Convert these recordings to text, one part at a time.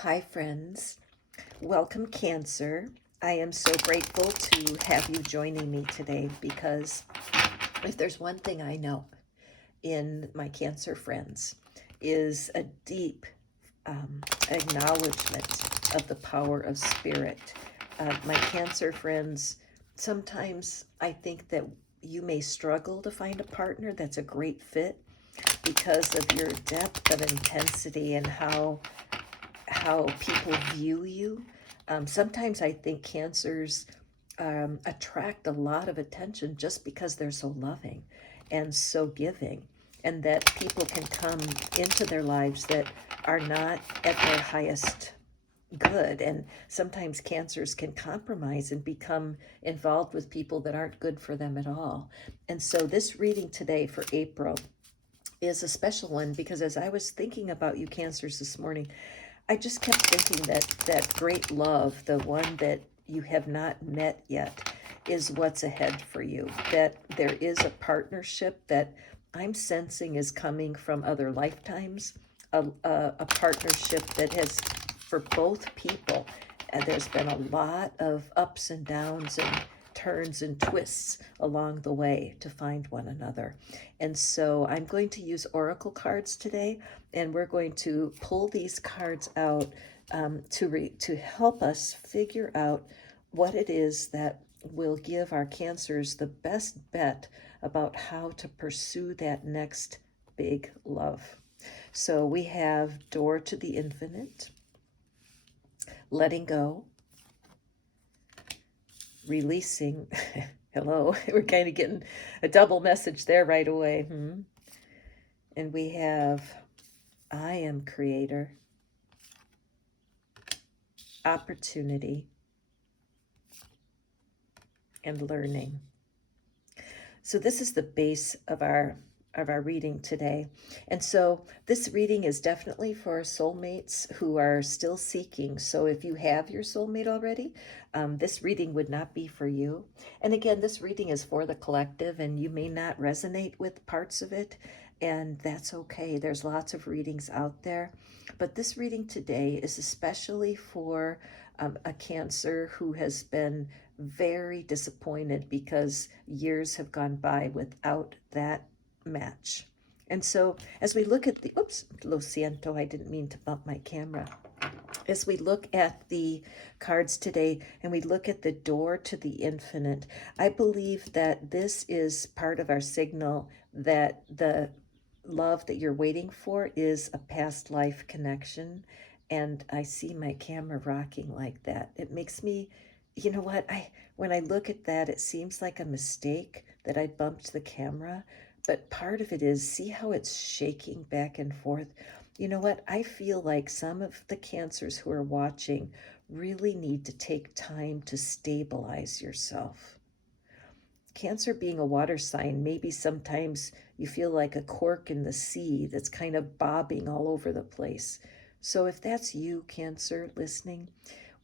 Hi, friends. Welcome, Cancer. I am so grateful to have you joining me today because if there's one thing I know in my Cancer friends is a deep acknowledgement of the power of spirit. My Cancer friends, sometimes I think that you may struggle to find a partner that's a great fit because of your depth of intensity and how people view you. Sometimes I think cancers attract a lot of attention just because they're so loving and so giving, and that people can come into their lives that are not at their highest good. And sometimes cancers can compromise and become involved with people that aren't good for them at all. And so this reading today for April is a special one because as I was thinking about you cancers this morning, I just kept thinking that that great love, the one that you have not met yet, is what's ahead for you. That there is a partnership that I'm sensing is coming from other lifetimes, a partnership that has, for both people, and there's been a lot of ups and downs and turns and twists along the way to find one another. And so I'm going to use oracle cards today, and we're going to pull these cards out to help us figure out what it is that will give our cancers the best bet about how to pursue that next big love. So we have door to the infinite, letting go, releasing. Hello, we're kind of getting a double message there right away. And we have I am creator, opportunity, and learning. So this is the base of our reading today. And so this reading is definitely for soulmates who are still seeking. So if you have your soulmate already, this reading would not be for you. And again, this reading is for the collective, and you may not resonate with parts of it, and that's okay. There's lots of readings out there. But this reading today is especially for a Cancer who has been very disappointed because years have gone by without that match. And so as we look at the, oops, lo siento, I didn't mean to bump my camera. As we look at the cards today and we look at the door to the infinite, I believe that this is part of our signal that the love that you're waiting for is a past life connection. And I see my camera rocking like that. It makes me, you know what, when I look at that, it seems like a mistake that I bumped the camera, but part of it is, see how it's shaking back and forth. You know what, I feel like some of the cancers who are watching really need to take time to stabilize yourself. Cancer being a water sign, maybe sometimes you feel like a cork in the sea that's kind of bobbing all over the place. So if that's you, Cancer, listening,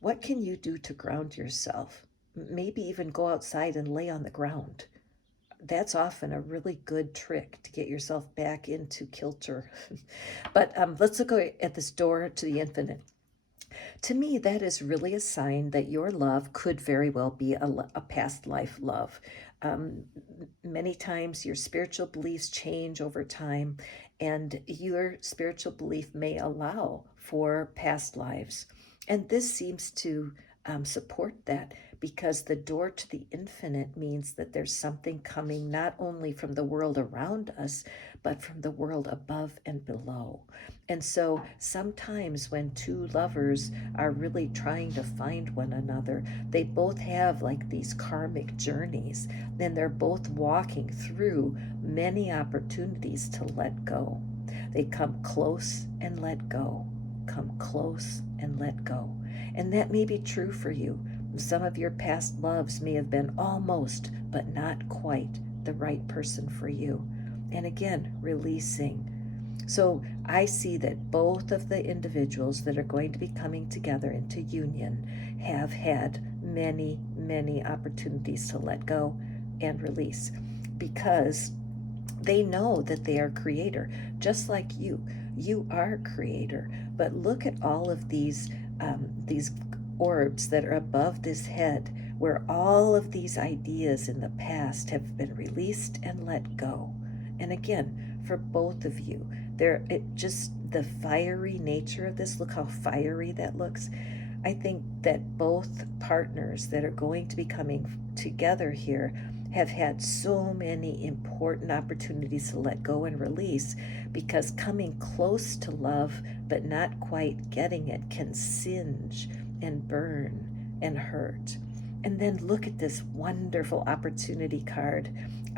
what can you do to ground yourself? Maybe even go outside and lay on the ground. That's often a really good trick to get yourself back into kilter. But let's look at this door to the infinite. To me, that is really a sign that your love could very well be a past life love. Um, Many times your spiritual beliefs change over time, and your spiritual belief may allow for past lives. And this seems to support that, because the door to the infinite means that there's something coming not only from the world around us, but from the world above and below. And so sometimes when two lovers are really trying to find one another, they both have like these karmic journeys, and they're both walking through many opportunities to let go. They come close and let go, come close and let go. And that may be true for you. Some of your past loves may have been almost, but not quite, the right person for you. And again, releasing. So I see that both of the individuals that are going to be coming together into union have had many, many opportunities to let go and release, because they know that they are creator, just like you. You are creator. But look at all of these orbs that are above this head, where all of these ideas in the past have been released and let go. And again, for both of you, just the fiery nature of this, look how fiery that looks. I think that both partners that are going to be coming together here have had so many important opportunities to let go and release, because coming close to love but not quite getting it can singe and burn and hurt. And then look at this wonderful opportunity card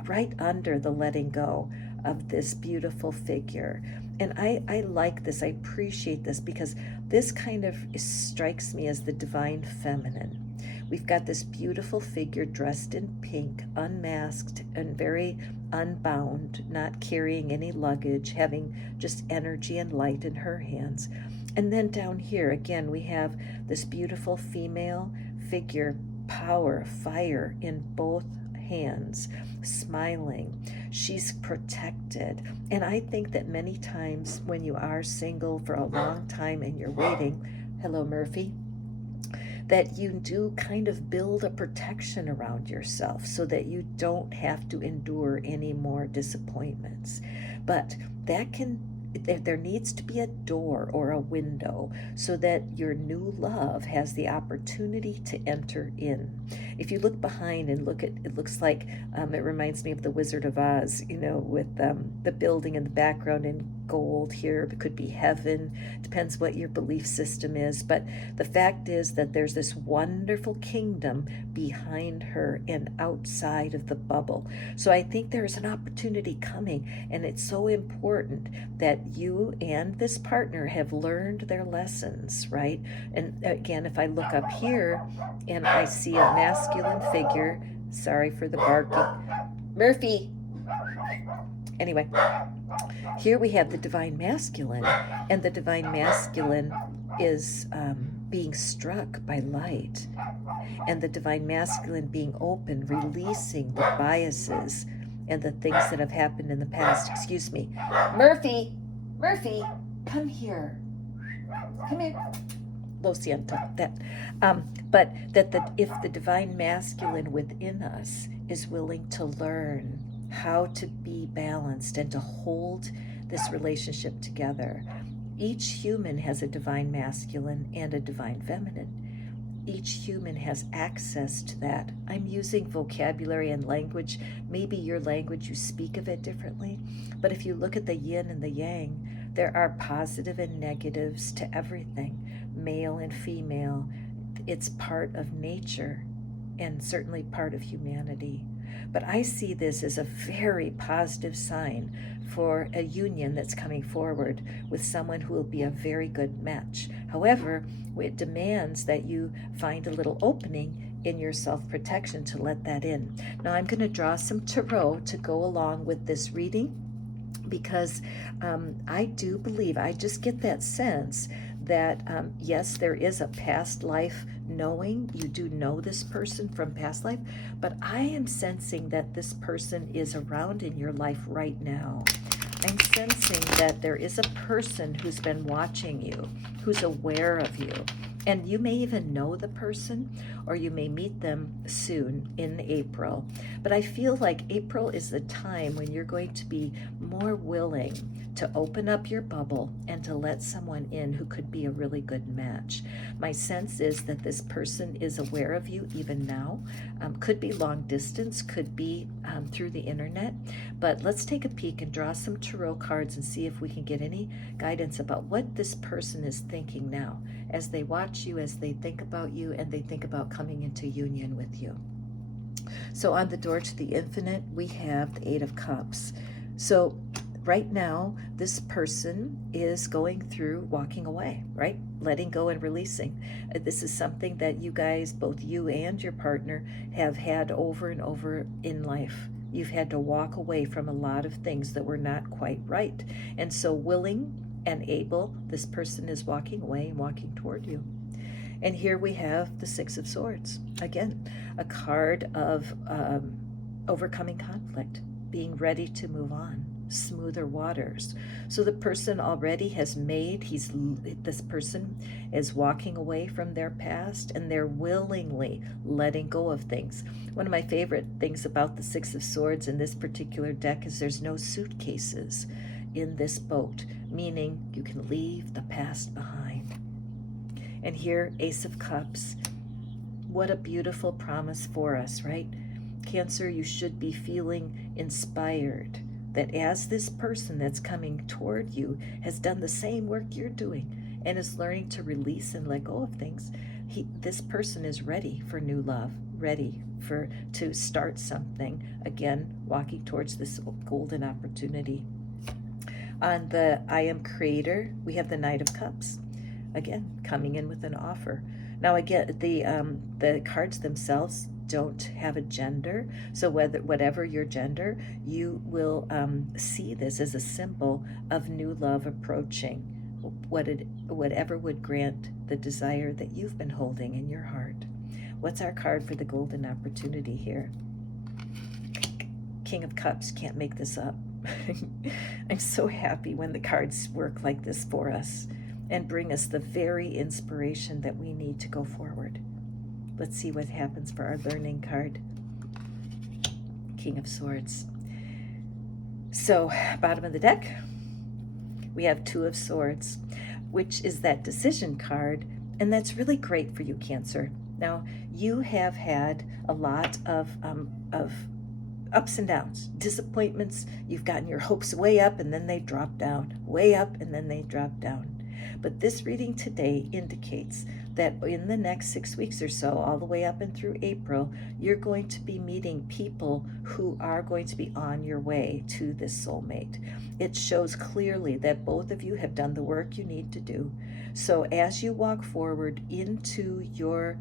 right under the letting go of this beautiful figure. And I like this, I appreciate this, because this kind of strikes me as the divine feminine. We've got this beautiful figure dressed in pink, unmasked and very unbound, not carrying any luggage, having just energy and light in her hands. And then down here, again, we have this beautiful female figure, power, fire in both hands, smiling. She's protected. And I think that many times when you are single for a long time and you're waiting, hello, Murphy, that you do kind of build a protection around yourself so that you don't have to endure any more disappointments. But there needs to be a door or a window so that your new love has the opportunity to enter in. If you look behind and look at, it looks like, it reminds me of the Wizard of Oz, with the building in the background in gold here. It could be heaven, depends what your belief system is. But the fact is that there's this wonderful kingdom behind her and outside of the bubble. So I think there's an opportunity coming, and it's so important that you and this partner have learned their lessons, right? And again, if I look up here and I see a masculine figure, sorry for the barking, Murphy. Anyway, here we have the divine masculine, and the divine masculine is being struck by light, and the divine masculine being open, releasing the biases and the things that have happened in the past. Excuse me. Murphy, come here. Come here. Lo siento. But if the divine masculine within us is willing to learn how to be balanced and to hold this relationship together. Each human has a divine masculine and a divine feminine. Each human has access to that. I'm using vocabulary and language. Maybe your language, you speak of it differently. But if you look at the yin and the yang, there are positive and negatives to everything, male and female. It's part of nature and certainly part of humanity. But I see this as a very positive sign for a union that's coming forward with someone who will be a very good match. However, it demands that you find a little opening in your self-protection to let that in. Now I'm going to draw some tarot to go along with this reading, because I do believe, I just get that sense that yes, there is a past life knowing. You do know this person from past life, but I am sensing that this person is around in your life right now. I'm sensing that there is a person who's been watching you, who's aware of you. And you may even know the person, or you may meet them soon in April. But I feel like April is the time when you're going to be more willing to open up your bubble and to let someone in who could be a really good match. My sense is that this person is aware of you even now. Could be long distance, could be through the internet. But let's take a peek and draw some tarot cards and see if we can get any guidance about what this person is thinking now as they watch you, as they think about you, and they think about coming into union with you. So on the door to the infinite, we have the Eight of Cups. So right now, this person is going through walking away, right? Letting go and releasing. This is something that you guys, both you and your partner, have had over and over in life. You've had to walk away from a lot of things that were not quite right. And so willing and able, this person is walking away and walking toward you. And here we have the Six of Swords. Again, a card of overcoming conflict, being ready to move on. smoother waters. So the person already has made, this person is walking away from their past, and they're willingly letting go of things. One of my favorite things about the Six of Swords in this particular deck is there's no suitcases in this boat, meaning you can leave the past behind. And here, Ace of Cups. What a beautiful promise for us, right? Cancer, you should be feeling inspired that as this person that's coming toward you has done the same work you're doing and is learning to release and let go of things, this person is ready for new love, ready to start something, again, walking towards this golden opportunity. On the I Am Creator, we have the Knight of Cups, again, coming in with an offer. Now, again, the cards themselves don't have a gender, so whatever your gender, you will see this as a symbol of new love approaching, whatever would grant the desire that you've been holding in your heart. What's our card for the golden opportunity here? King of Cups. Can't make this up. I'm so happy when the cards work like this for us and bring us the very inspiration that we need to go forward. Let's see what happens for our learning card. King of Swords. So, bottom of the deck, we have Two of Swords, which is that decision card, and that's really great for you, Cancer. Now, you have had a lot of ups and downs, disappointments. You've gotten your hopes way up, and then they drop down, way up, and then they drop down. But this reading today indicates that in the next 6 weeks or so, all the way up and through April, you're going to be meeting people who are going to be on your way to this soulmate. It shows clearly that both of you have done the work you need to do. So as you walk forward into your,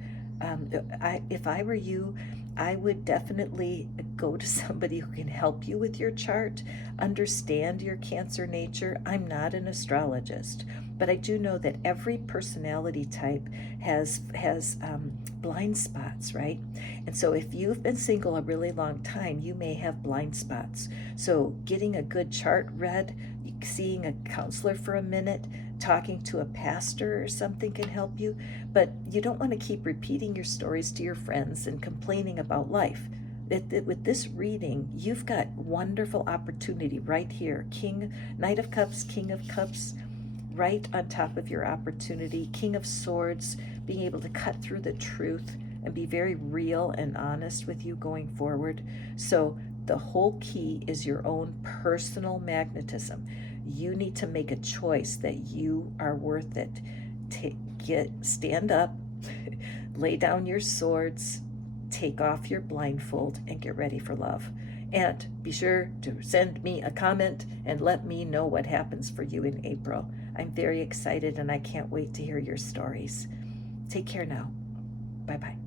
if I were you, I would definitely go to somebody who can help you with your chart, understand your Cancer nature. I'm not an astrologist, but I do know that every personality type has blind spots, right? And so if you've been single a really long time, you may have blind spots. So getting a good chart read, seeing a counselor for a minute, talking to a pastor or something can help you. But you don't want to keep repeating your stories to your friends and complaining about life. With this reading, you've got wonderful opportunity right here. Knight of Cups, King of Cups, right on top of your opportunity. King of Swords, being able to cut through the truth and be very real and honest with you going forward. So the whole key is your own personal magnetism. You need to make a choice that you are worth it. Stand up, lay down your swords, take off your blindfold, and get ready for love. And be sure to send me a comment and let me know what happens for you in April. I'm very excited and I can't wait to hear your stories. Take care now. Bye-bye.